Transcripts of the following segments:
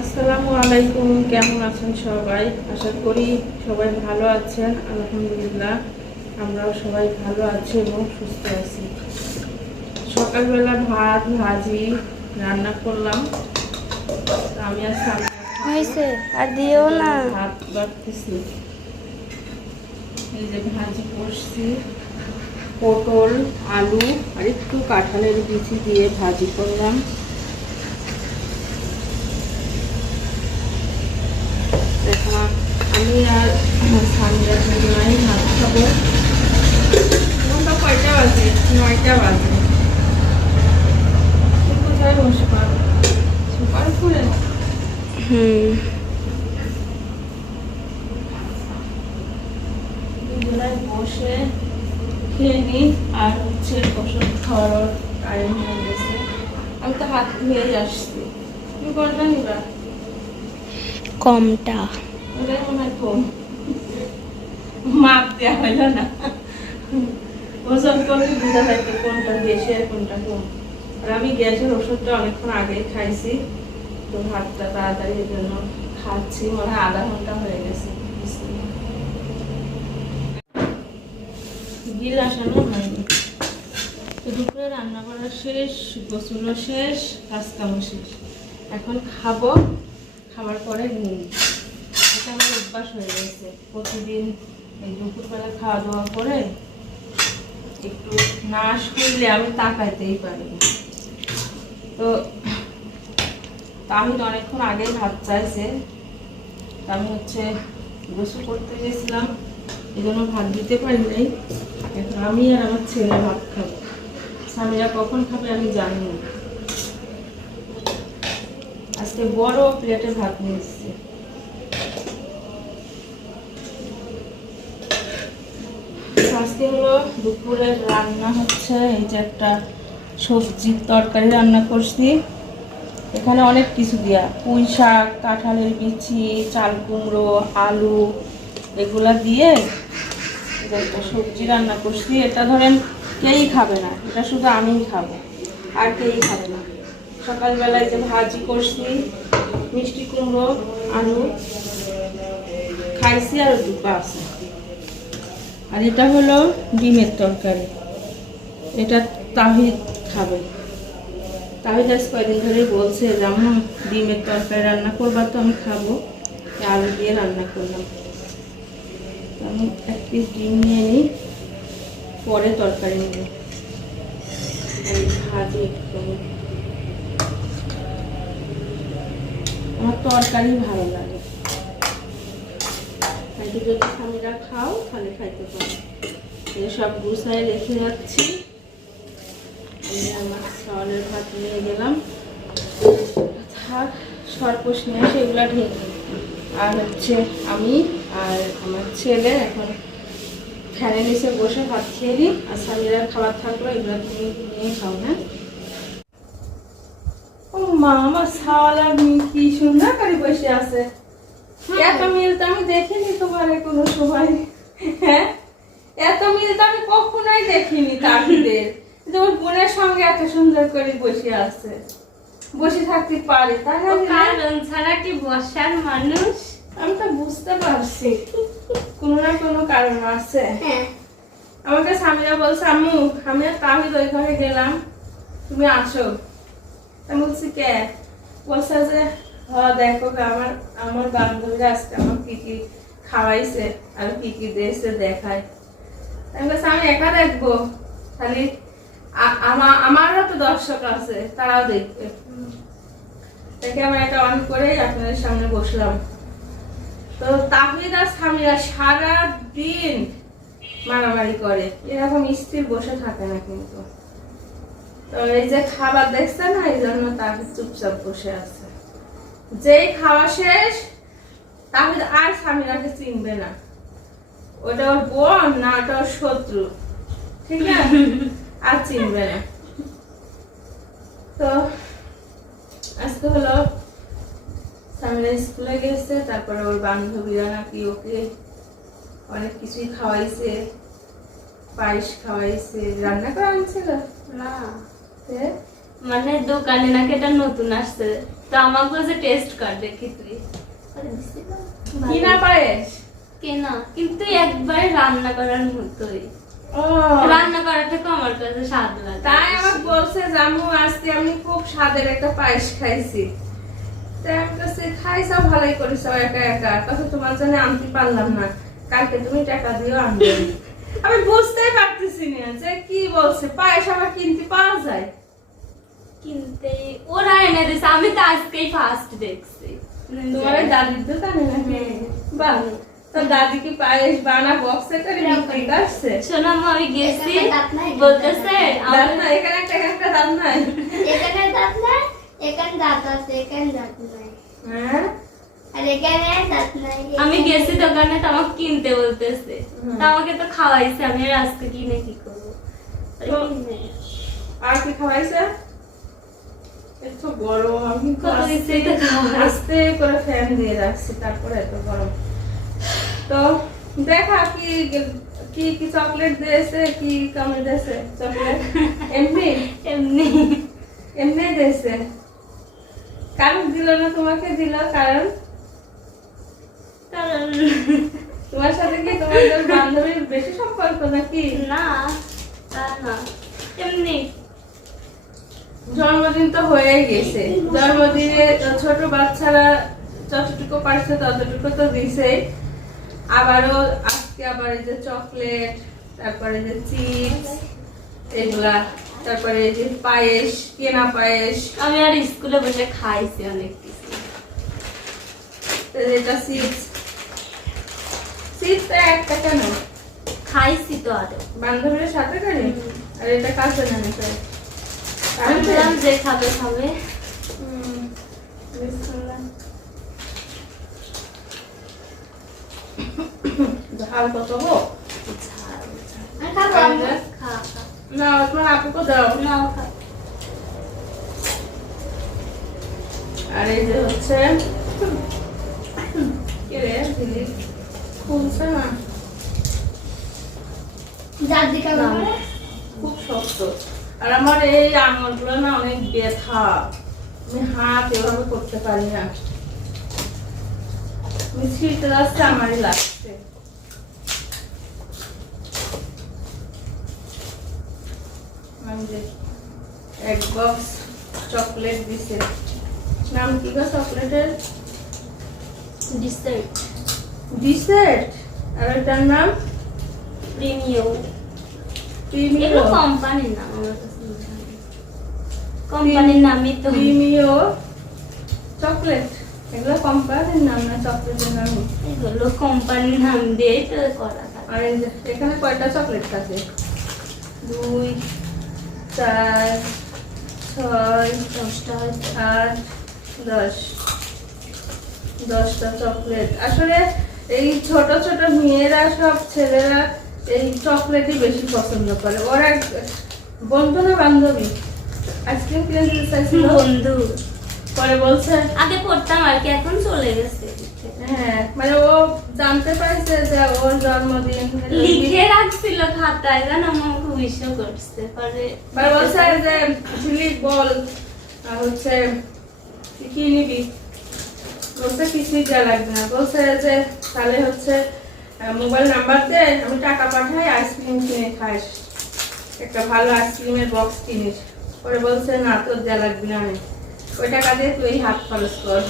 আসসালামু আলাইকুম কেমন আছেন সবাই? আশা করি সবাই ভালো আছেন আলহামদুলিল্লাহ। আমরাও সবাই ভালো আছি এবং সুস্থ আছি। সকালবেলা ভাত ভাজি রান্না করলাম। আমি আর সামনে হয়েছে আর দিও না। ভাত বাড়তেছি। এই যে ভাজি করছি পটল আলু আর একটু কাঁঠালের বিচি দিয়ে ভাজি করলাম এখন আমি আর স্বামীরা দুজনাই ভাত খাব ঘণ্টা কয়টা বাজে নয়টা বাজে কোথায় বসে হুম বসে খেয়ে নিই আর হচ্ছে খাওয়ার হয়ে গেছে আমি তো হাত আসছি কমটা। আমি গ্যাসের ওষুধটা অনেকক্ষণ খাইছি, তো ভাতটা তাড়াতাড়ি এর জন্য খাচ্ছি, মনে আধা ঘণ্টা হয়ে গেছে। বিল আসানো হয়নি। দুপুরে রান্না করা শেষ, গোসলও শেষ কাজ কামও শেষ। এখন খাব খাবার পরে এটা আমার অভ্যাস হয়ে গেছে। প্রতিদিন এই দুপুরবেলা খাওয়া দাওয়া করে একটু নাশ করলে আমি তাকাইতেই পারি তো তাহিদ অনেকক্ষণ আগেই ভাত চাইছে। আমি হচ্ছে গোসল করতে গেছিলাম এই জন্য ভাত দিতে পারি নাই। এখন আমি আর আমার ছেলে ভাত খাব। স্বামীরা কখন খাবে আমি জানি না। আজকে বড় প্লেটে ভাত নিয়ে এসেছি। আজকে হলো দুপুরের রান্না হচ্ছে, এই যে একটা সবজির তরকারি রান্না করছি। এখানে অনেক কিছু দেওয়া পুঁই শাক, কাঁঠালের বিচি, চাল কুমড়ো, আলু, এগুলা দিয়ে সবজি রান্না করছি। এটা ধরেন কেউই খাবে না, এটা শুধু আমিই খাব, আর কেউই খাবে না। সকালবেলায় যে ভাজি করছি, মিষ্টি কুমড়ো, আলু, খাইছি আর দুটো আছে। আর এটা হলো ডিমের তরকারি। এটা তাহিদ খাবে। তাহিদ আজ কয়দিন ধরেই বলছে যে, আম্মা, ডিমের তরকারি রান্না করবা তো, আমি খাব। আলু দিয়ে রান্না করলাম। আমি এক পিস ডিম নিয়ে নিই, পরে তরকারি নেব। ভাজি একটু। আমার তরকারি ভালো লাগে। খাইতে যদি স্বামীরা খাও, তাহলে খাইতে পারো। সব গুছায় রেখে যাচ্ছি। আমি আমার চাউলের ভাত নিয়ে গেলাম। থাক সরপোষ নিয়ে সেগুলো ঢেকে আর হচ্ছে আমি আর আমার ছেলে এখন ফ্যানের নিচে বসে ভাত খেয়ে নিই। আর স্বামীরা খাবার থাকল এগুলো তুমি নিয়ে খাও হ্যাঁ? ও মা, আমার ছাওয়ালা কি সুন্দর করে বসে আছে। এত মিল তো আমি দেখিনি তোমারে কোনো সময়। হ্যাঁ? এত মিল তো আমি কখনোই দেখিনি তাহিদের। তোমার বোনের সঙ্গে এত সুন্দর করে বসে আছে। বসে থাকতে পারে তাই না কারণ ছাড়া কি বসার মানুষ? আমি তো বুঝতে পারছি। কোনো না কোনো কারণ আছে। হ্যাঁ। আমাকে স্বামীরা বলছে আম্মু আমি আর তাহিদ ওই ঘরে গেলাম। তুমি আসো। আমি বলছি কে? বলছে যে দেখো গো, আমার আমার বান্ধবীরা আজকে আমার কি খাওয়াইছে আর দিয়েছে দেখায় আমি আমি একা দেখব? খালি আমারও তো দর্শক আছে তারাও দেখবে। দেখে আমরা এটা অন করেই আপনাদের সামনে বসলাম। তো তাহিদ আর স্বামীরা মারামারি করে। এরকম স্থির বসে থাকে না কিন্তু। তো এই যে খাবার দেখছে না এই জন্য তাকে চুপচাপ বসে আছে। যেই খাওয়া শেষ তাহলে আর স্বামীরাকে চিনবে না। ওটা ওর বোন না ওটা ওর শত্রু। ঠিক না আর চিনবে না। তো আজকে হলো স্বামীরা স্কুলে গেছে তারপরে ওর বান্ধবীরা নাকি ওকে অনেক কিছুই খাওয়াইছে পায়েস খাওয়াইছে। রান্না করা আনছিল না। মানে দোকানে নাকি এটা নতুন আসছে। তো আমাকে টেস্ট কর দেখি তুই? কি না পায়েস কেনা। কিন্তু একবার রান্না করার মতোই রান্না আমার কাছে স্বাদ লাগে। তাই আমার বলছে জামু আজকে আমি খুব স্বাদের একটা পায়েস খাইছি। তাই আমি কাছে খাইছা ভালোই করেছ একা একা। কথা তোমার জন্য আনতে পারলাম না। কালকে তুমি টাকা দিও আনবে আমি বুঝতেই পারতেছি না যে কি বলছে। পায়েস আবার কিনতে পাওয়া যায়? কিনতে ওরা এনে দিছে। আমি তো আজকেই ফার্স্ট দেখছি। তোমার দাদির দোকানে নাকি? বাহ। তো দাদি কি পায়েস বানা বক্সে করে বিক্রি করছে? শোনো আমি গেছি। এখানে দাঁত বলতেছে দাঁত না এখানে একটা একটা দাঁত নাই। এখানে দাঁত নাই এখানে দাঁত আছে এখানে দাঁত নাই। হ্যাঁ? আর এখানে আমি গেছি দোকানে তো আমাকে কিনতে বলতেছে। তা আমাকে তো খাওয়াইছে আমি আজকে কিনে কি করব? আর কি খাওয়াইছে? এত গরম। আস্তে করে ফ্যান দিয়ে রাখছি তারপরে এত গরম। তো দেখা কি কি কি চকলেট দিয়েছে কি কেমন দিয়েছে? চকলেট এমনি? এমনি। এমনি দিয়েছে। কারণ দিল না তোমাকে দিল কারণ? কারণ। তোমার সাথে কি তোমাদের বান্ধবীর বেশি সম্পর্ক নাকি? না না। এমনি। জন্মদিন তো হয়ে গেছে। জন্মদিনে ছোট বাচ্চারা যতটুকু পারছে ততটুকু তো দিছে। আবারও আজকে আবার এই যে চকলেট তারপরে যে চিপস এগুলা তারপরে এই যে পায়েস কেনা পায়েস। আমি আর স্কুলে বসে খাইছি অনেক কিছু। তো এটা চিপস। চিপস একটা কেন? খাইছি তো আরও। বান্ধবীর সাথে করে আর এটা কাছে না বললাম যে খাবে খাবে। ঝাল কত গো আর না তোমার আপুকে দাও। এই যে হচ্ছে খুলছে না। যার দিকে খুব শক্ত। আর আমার এই আঙুলগুলো না অনেক ব্যথা। আমি হাত এভাবে করতে পারি না। আমি ছিটতে যাচ্ছে আমারই লাগছে। এক বক্স চকলেট দিছে। নাম কি গো চকলেটের? ডিসার্ট ডিসেট আর এটার নাম? প্রিমিয়াম প্রিমিও কোম্পানির নাম কোম্পানির নামই তো প্রিমিও চকলেট এগুলো কোম্পানির নাম না চকলেটের নাম এগুলো কোম্পানির নাম দিয়েই তো করা এখানে কয়টা চকলেট আছে দুই চার ছয় দশটা আট দশ দশটা চকলেট আসলে এই ছোট ছোট মেয়েরা সব ছেলেরা এই চকলেটই বেশি পছন্দ করে। ওরা বন্ধু না বান্ধবী? আইসক্রিম কিনে দিতে চাইছিল। বন্ধু। পরে বলছে আগে পড়তাম আর কি এখন চলে গেছে। হ্যাঁ মানে ও জানতে পারছে যে ওর জন্মদিন। লিখে রাখছিল খাতায় জানো আমার খুব ইস্যু করছে। পরে মানে বলছে যে ঝিলিক বল। হচ্ছে কি নিবি? বলছে কিছুই দেওয়া লাগবে না। বলছে যে তাহলে হচ্ছে মোবাইল নাম্বার দে আমি টাকা পাঠাই আইসক্রিম কিনে খাইস একটা ভালো আইসক্রিমের বক্স কিনিস। পরে বলছে না তোর দেওয়া লাগবে না আমি ওই টাকা দিয়ে তুই হাত খরচ কর।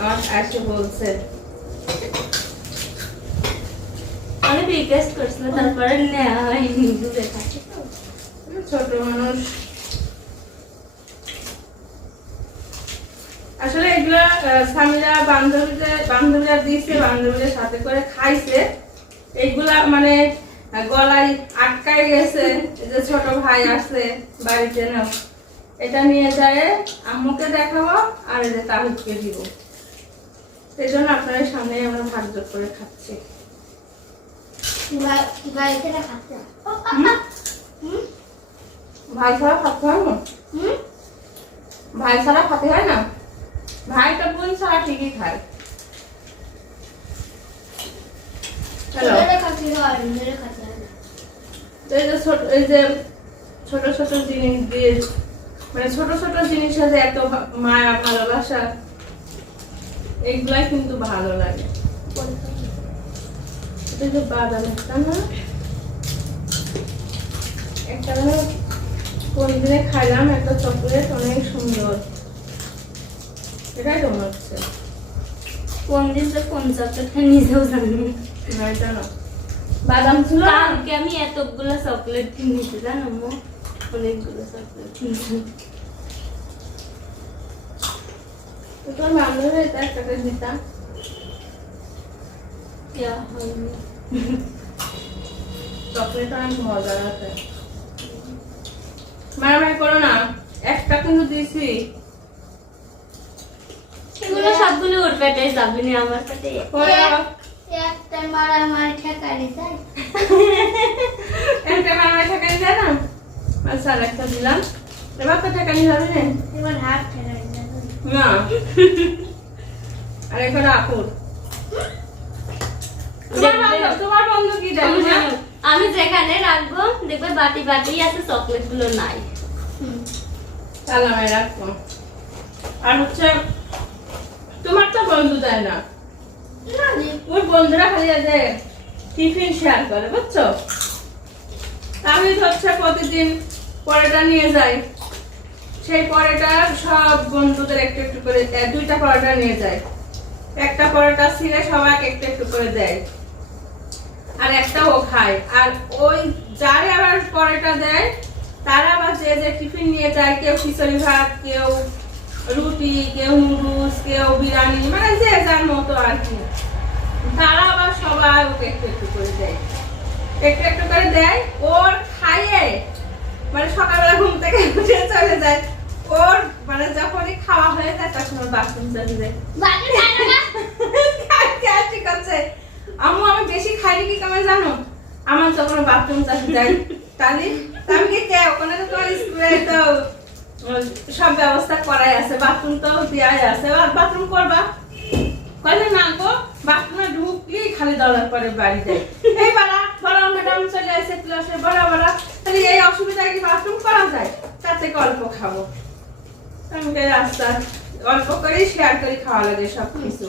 আমার এসে বলছে। অনেক রিকোয়েস্ট করছিল তারপরে নেওয়া হয়নি ছোট মানুষ। আসলে এগুলা স্বামীরা বান্ধবীদের বান্ধবীরা দিয়েছে বান্ধবীদের সাথে করে খাইছে। এইগুলা মানে গলায় আটকায় গেছে। যে ছোট ভাই আছে বাড়িতে নাও এটা নিয়ে যায় আম্মুকে দেখাবো আর এই যে তাহিদকে দিব। সেই জন্য আপনাদের সামনে আমরা ভাগ যোগ করে খাচ্ছি। না না। ভাই ছাড়া খাতে হয় না হুম? ভাই ছাড়া খাতে হয় না? ভাইটা বোন ছাড়া ঠিকই খায়। এই যে ছোট ছোট জিনিস দিয়ে মানে ছোট ছোট জিনিসের যে এত মায়া ভালোবাসা এইগুলাই কিন্তু ভালো লাগে। এটা যে বাদাম একটা না? একটা না কোন দিনে খাইলাম একটা চকলেট অনেক সুন্দর। এটাই তো মনে হচ্ছে। কোন দিন কোন চকলেটটা নিজেও জানি না। এটা না। বাদাম ছিল কালকে আমি এতগুলো চকলেট কিনেছি জানো মো? অনেকগুলো চকলেট কিনেছি। তোর বান্ধবী এটা একটা দিতাম চকলেট অনেক মজার আছে। মারামারি করো না। একটা কিন্তু দিছি। এগুলো সবগুলো ওর পেটে যাবে না আমার পেটে। একটা মারামারি ঠেকারি যায় একটা মারামারি ঠেকানি যায় না? আচ্ছা আর একটা দিলাম। এবার তো ঠেকানি যাবে না। এবার হাত ঠেকারি যায় না। আর এখানে আপুর তোমার বন্ধু- কি জানি আমি যেখানে রাখব দেখবে বাটি বাটি আছে চকলেটগুলো নাই। তাহলে আমি রাখব। আর হচ্ছে তোমার তো বন্ধু দেয় না। না রে, ওই বন্ধুরা খালি আছে টিফিন শেয়ার করে বুঝছ? আমি হচ্ছে প্রতিদিন পরোটা নিয়ে যাই। সেই পরোটা সব বন্ধুদের একটু একটু করে দুইটা পরোটা নিয়ে যায় একটা পরোটা ছিঁড়ে সবাই একটু একটু করে দেয়। আর একটা ও খায়। আর ওই যারে আবার পরোটা দেয় তারা আবার যে যে টিফিন নিয়ে যায় কেউ খিচুড়ি ভাত কেউ রুটি কেউ নুডলস কেউ বিরিয়ানি মানে যে যার মতো আর কি। তারা আবার সবাই ওকে একটু একটু করে দেয়। একটু একটু করে দেয় ওর খাইয়ে মানে সকালবেলা ঘুম থেকে উঠে চলে যায়। ওর মানে যখনই খাওয়া হয়ে যায় তখন ওর বাথরুম চলে যায়। ঠিক আছে আম্মু আমি বেশি খাইনি কি কেমন জানো? আমার যখন বাথরুম চাষে যাই তাহলে আমি কি কে? ওখানে তো তোমার স্কুলে তো সব ব্যবস্থা করাই আছে বাথরুম তো দেওয়াই আছে। বাথরুম করবা? কইলে না গো বাথরুমে ঢুকলেই খালি দলার পরে বাড়ি যায়। এই বাড়া বড় ম্যাডাম চলে আসে ক্লাসে বড় বড়। তাহলে এই অসুবিধায় কি বাথরুম করা যায়? তার থেকে অল্প খাব। আমি রাস্তা অল্প করেই শেয়ার করে খাওয়া লাগে সব কিছু।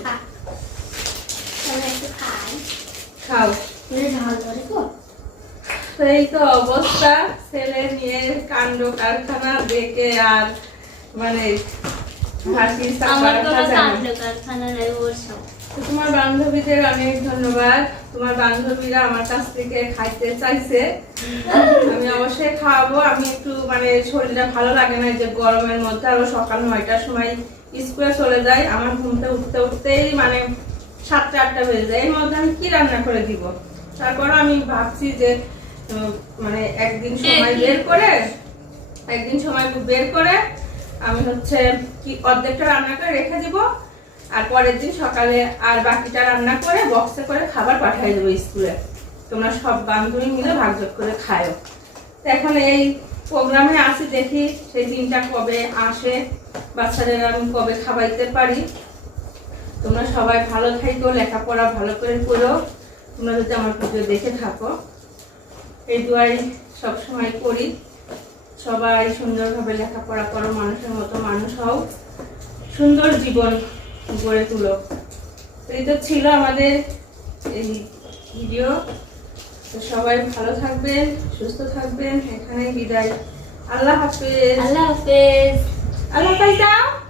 খাও। ঝাল গো সেই তো অবস্থা। ছেলে নিয়ে কাণ্ড কারখানা দেখে আর মানে তোমার বান্ধবীদের অনেক ধন্যবাদ। তোমার বান্ধবীরা আমার কাছ থেকে খাইতে চাইছে। আমি অবশ্যই খাওয়াবো। আমি একটু মানে শরীরটা ভালো লাগে না যে গরমের মধ্যে। আরও সকাল নয়টার সময় স্কুলে চলে যাই। আমার ঘুমতে উঠতে উঠতেই মানে সাতটা আটটা বেজে যায়। এর মধ্যে আমি কি রান্না করে দিব? তারপর আমি ভাবছি যে উম, মানে একদিন সময় বের করে একদিন সময় বের করে আমি হচ্ছে কি অর্ধেকটা রান্না করে রেখে দিব আর পরের দিন সকালে আর বাকিটা রান্না করে বক্সে করে খাবার পাঠিয়ে দেবো স্কুলে। তোমরা সব বান্ধবী মিলে ভাগযোগ করে খায়ো। তো এখন এই প্রোগ্রামে আসি দেখি সেই দিনটা কবে আসে বাচ্চাদের আমি কবে খাওয়াইতে পারি। তোমরা সবাই ভালো থাকো লেখাপড়া ভালো করে করো। তোমরা যদি আমার ভিডিও দেখে থাকো। এই দুয়াই সবসময় করি। সবাই সুন্দরভাবে লেখাপড়া করো মানুষের মতো মানুষ হও। সুন্দর জীবন গড়ে তুলো। এই তো ছিল আমাদের এই ভিডিও। তো সবাই ভালো থাকবেন সুস্থ থাকবেন। এখানেই বিদায়। আল্লাহ হাফেজ। আল্লাহ হাফেজ। আল্লাহ দাও।